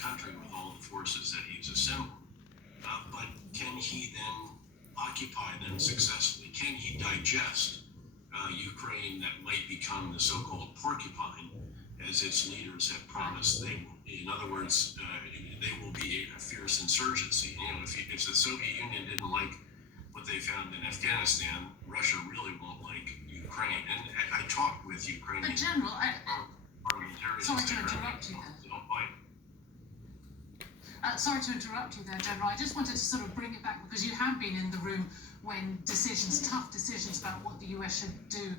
country with all the forces that he's assembled. But can he then occupy them successfully? Can he digest Ukraine that might become the so-called porcupine, as its leaders have promised they will be? In other words, they will be a fierce insurgency. If the Soviet Union didn't like what they found in Afghanistan, Russia really won't like Ukraine. And I talked with Ukrainian parliamentarians. Sorry to interrupt you there. Sorry to interrupt you there, General. I just wanted to sort of bring it back because you have been in the room when tough decisions about what the US should do,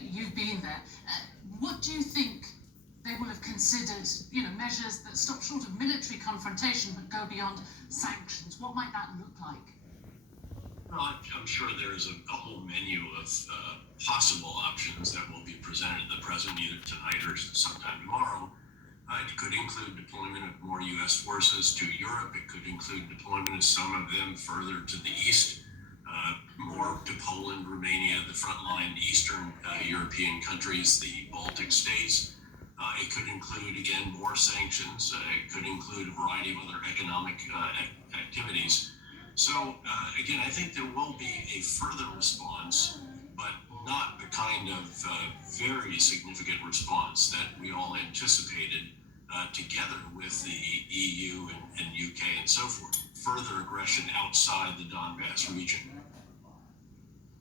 you've been there. What do you think they will have considered, measures that stop short of military confrontation but go beyond sanctions? What might that look like? Well, I'm sure there's a whole menu of possible options that will be presented to the president either tonight or sometime tomorrow. It could include deployment of more U.S. forces to Europe. It could include deployment of some of them further to the east, more to Poland, Romania, the frontline Eastern European countries, the Baltic states. It could include, again, more sanctions. It could include a variety of other economic activities. So, again, I think there will be a further response, but not the kind of very significant response that we all anticipated together with the EU and UK and so forth. Further aggression outside the Donbass region.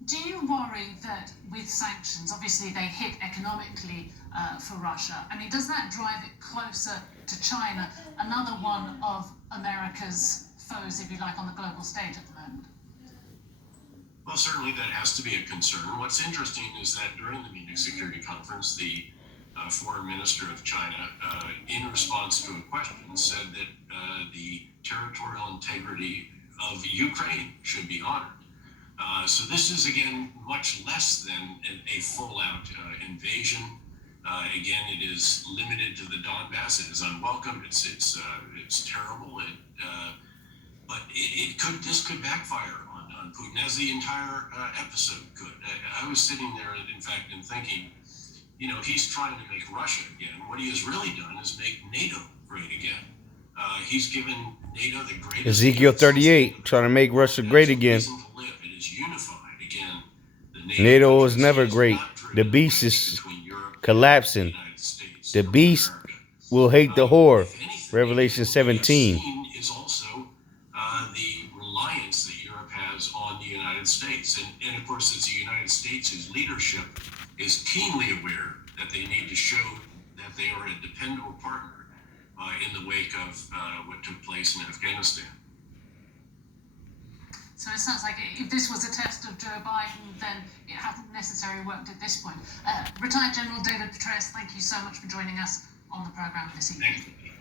Do you worry that with sanctions, obviously they hit economically for Russia? I mean, does that drive it closer to China, another one of America's foes, if you like, on the global stage at the moment? Well, certainly that has to be a concern. What's interesting is that during the Munich Security Conference, the foreign minister of China, in response to a question, said that the territorial integrity of Ukraine should be honored. So this is, again, much less than a full-out invasion. Again, it is limited to the Donbass. It is unwelcome. It's terrible. But this could backfire on Putin, as the entire episode could. I was sitting there, in fact, and thinking, he's trying to make Russia again. What he has really done is make NATO great again. He's given NATO the greatest... Ezekiel 38, trying to make Russia great again. It is unified again. NATO was never great. The beast is collapsing. The beast will hate the whore. Revelation 17. Is also the reliance that Europe has on the United States. And of course, it's the United States whose leadership is keenly aware that they need to show that they are a dependable partner in the wake of what took place in Afghanistan. So it sounds like if this was a test of Joe Biden, then it hasn't necessarily worked at this point. Retired General David Petraeus, thank you so much for joining us on the program this evening. Thank you.